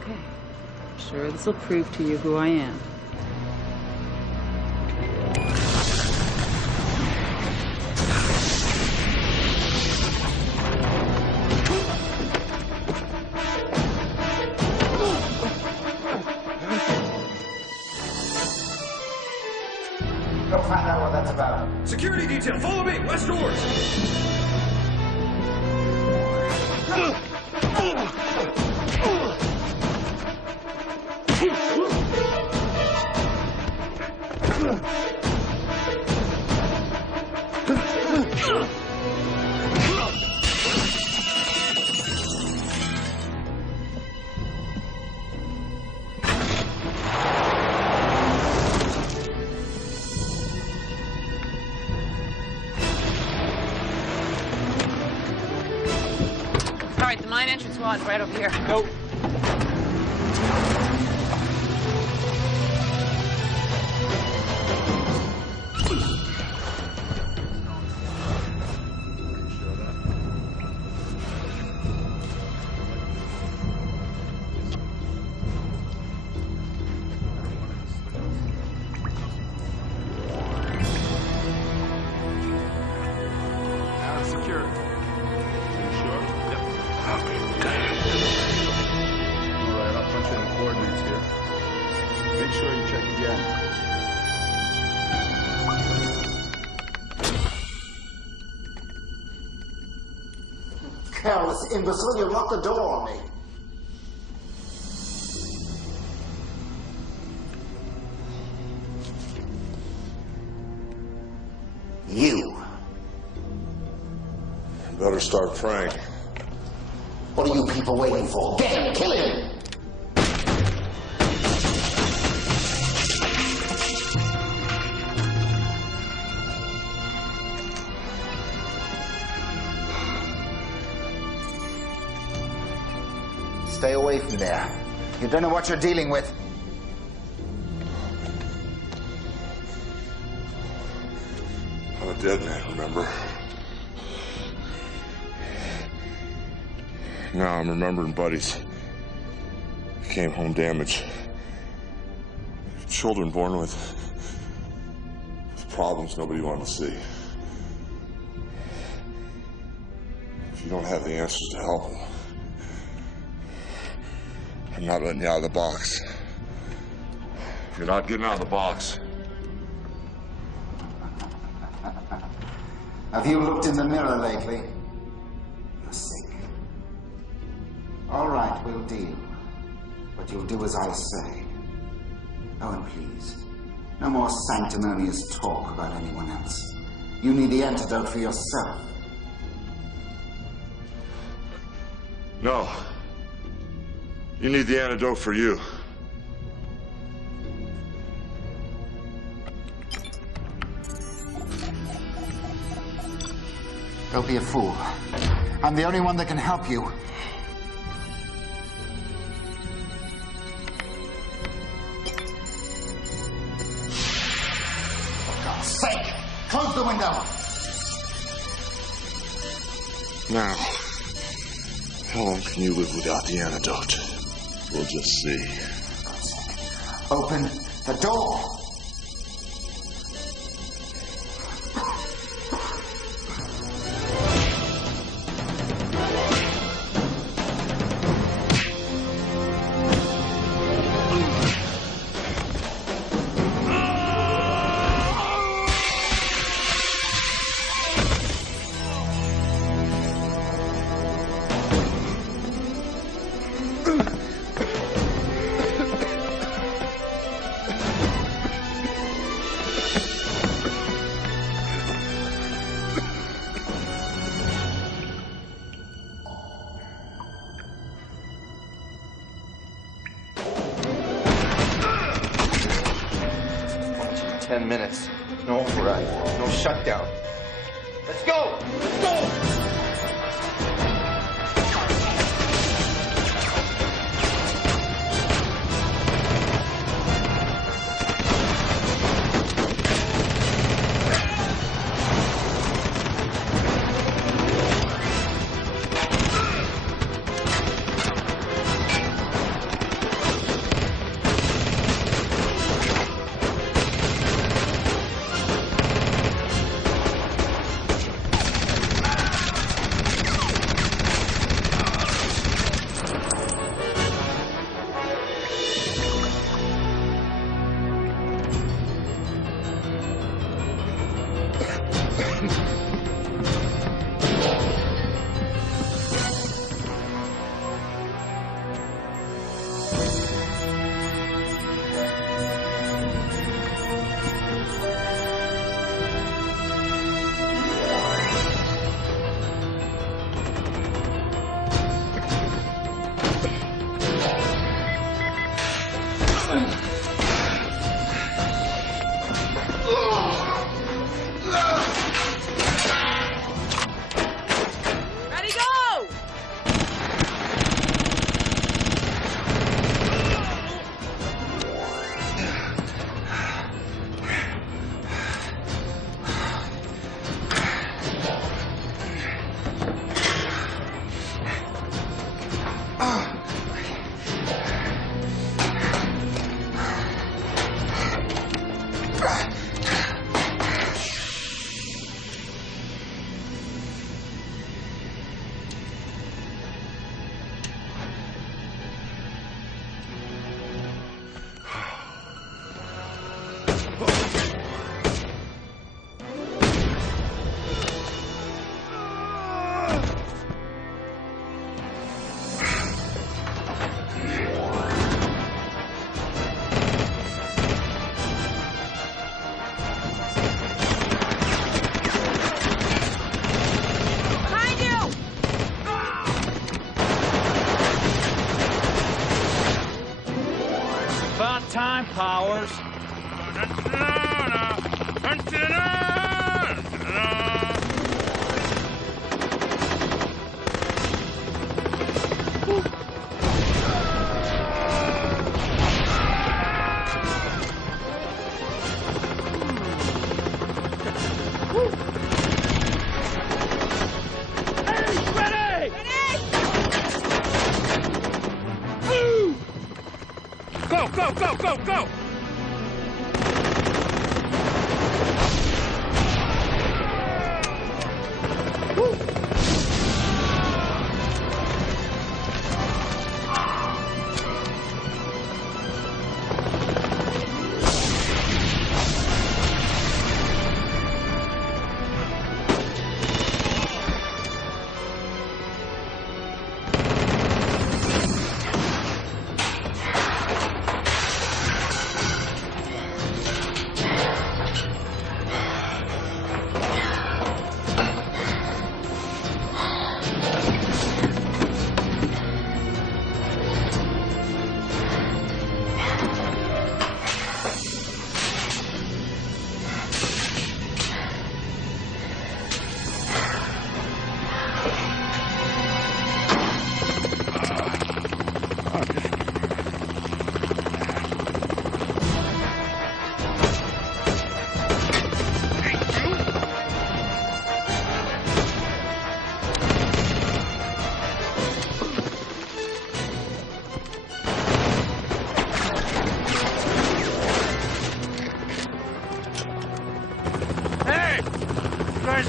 Okay. I'm sure this will prove to you who I am. Go find out what that's about. Security detail, follow me! West doors! All right, the mine entrance wall is right over here. Go. Secure. Alright, I'll punch in the coordinates here. Make sure you check again. Careless imbecile, you locked the door on me. You. Better start praying. What are you people waiting for? Get him! Kill him! Stay away from there. You don't know what you're dealing with. I'm a dead man, remember? Now I'm remembering buddies. Came home damaged. Children born with problems nobody wanted to see. If you don't have the answers to help them, I'm not letting you out of the box. If you're not getting out of the box. Have you looked in the mirror lately? You're sick. All right, we'll deal. But you'll do as I say. Oh, and please, no more sanctimonious talk about anyone else. You need the antidote for yourself. No. You need the antidote for you. Don't be a fool. I'm the only one that can help you. For God's sake, close the window. Now, how long can you live without the antidote? We'll just see. Open the door. No override. No shutdown. Let's go! Let's go! Time, Powers. go, go, go!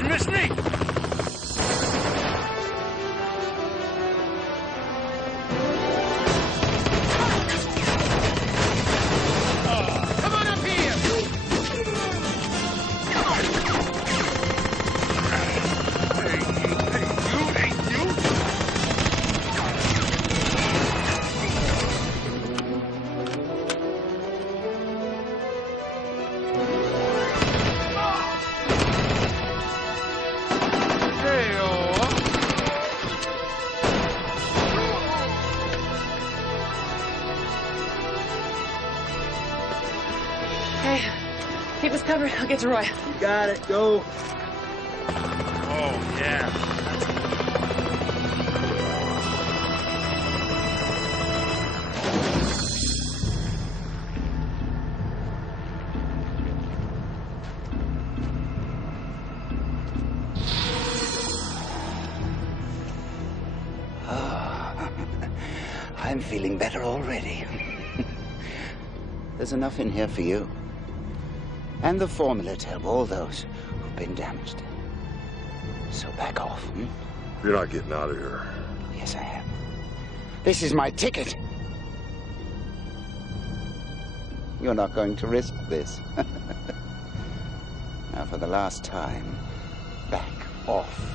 Miss me! Come on up here! Hey, keep us covered. I'll get to Roy. You got it. Go. Oh, yeah. I'm feeling better already. There's enough in here for you. And the formula to help all those who've been damaged. So back off, hmm? You're not getting out of here. Yes, I am. This is my ticket. You're not going to risk this. Now, for the last time, back off.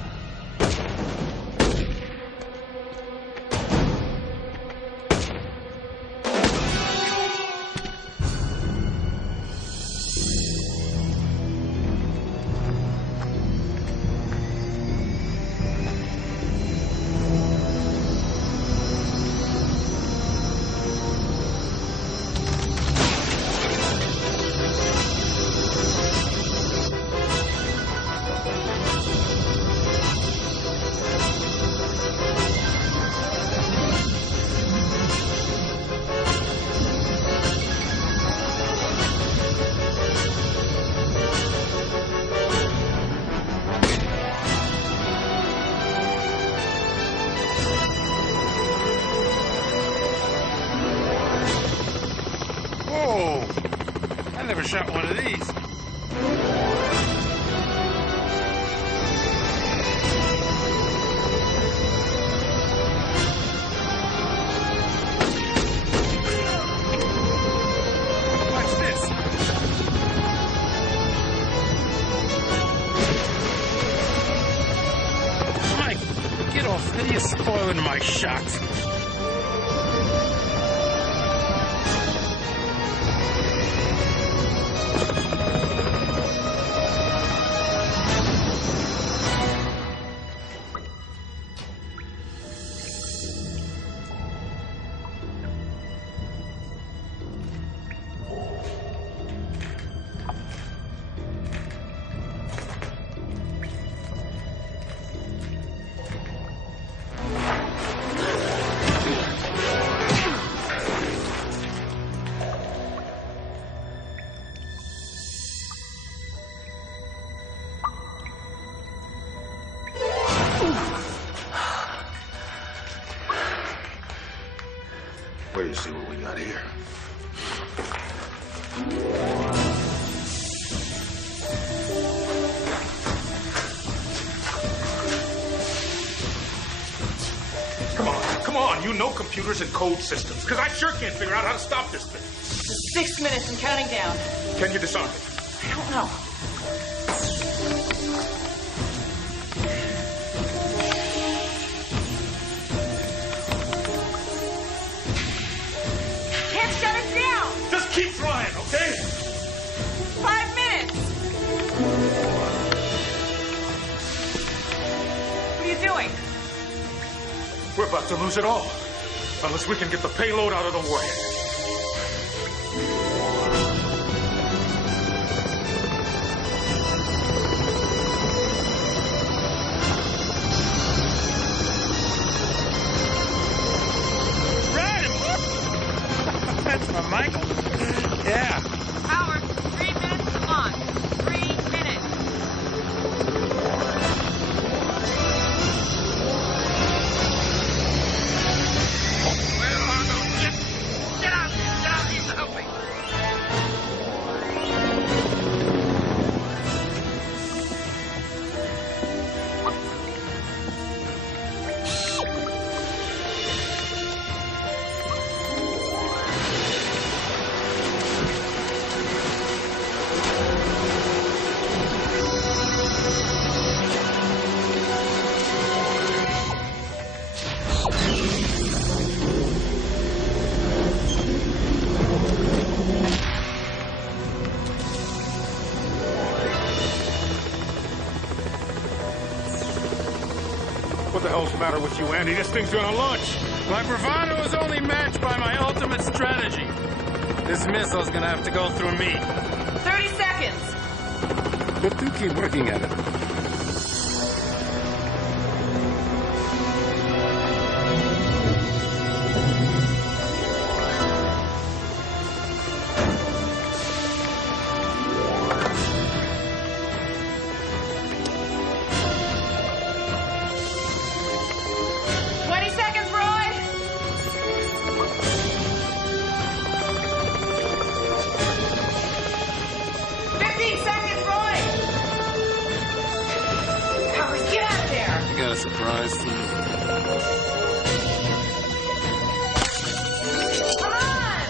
I never shot one of these. Watch this. Mike, get off there. You're spoiling my shot. Wait to see what we got here. Come on, you know computers and code systems, because I sure can't figure out how to stop this thing. 6 minutes and counting down. Can you disarm it? I don't know. Can't shut it down! Just keep trying, okay? 5 minutes! What are you doing? We're about to lose it all. Unless we can get the payload out of the way. That's my Michael. Yeah. Howard, 3 minutes to launch. 3 minutes. Get out! He's helping! What the hell's the matter with you, Andy? This thing's gonna launch. My bravado is only matched by my ultimate strategy. This missile's gonna have to go through me. 30 seconds. But do keep working at it. Got a surprise for you. Come on!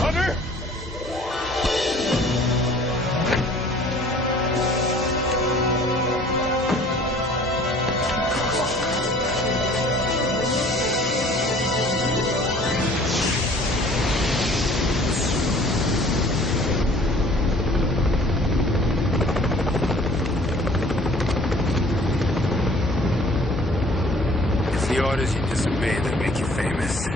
Hunter! The orders you disobey that make you famous.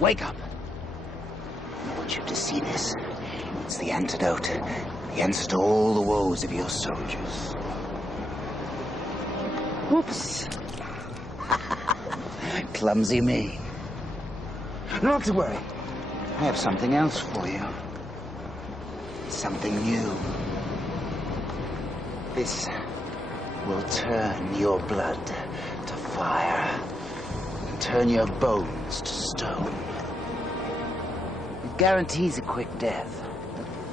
Wake up. I want you to see this. It's the antidote against all the woes of your soldiers. Whoops. Clumsy me. Not to worry. I have something else for you. Something new. This will turn your blood to fire and turn your bones to stone. It guarantees a quick death.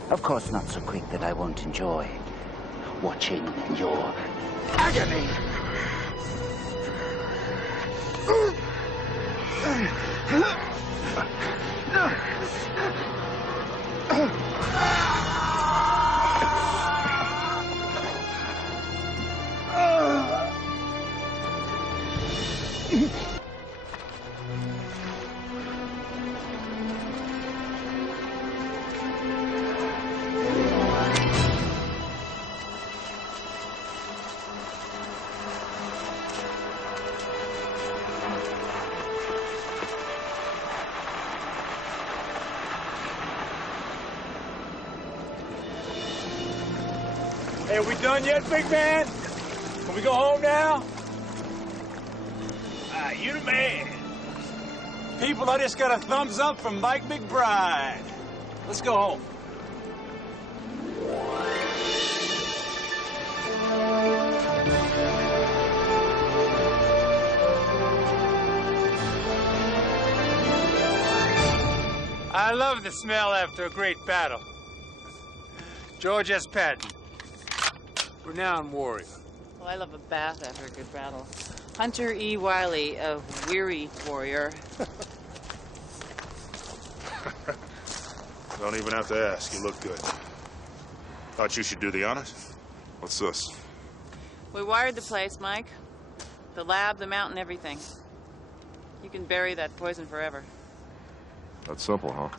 Of course, not so quick that I won't enjoy watching your agony. Hey, are we done yet, big man? Can we go home now? You the man. People, I just got a thumbs up from Mike McBride. Let's go home. I love the smell after a great battle. George S. Patton, renowned warrior. Well, I love a bath after a good battle. Hunter E. Wiley, a weary warrior. Don't even have to ask. You look good. Thought you should do the honors. What's this? We wired the place, Mike. The lab, the mountain, everything. You can bury that poison forever. That's simple, huh?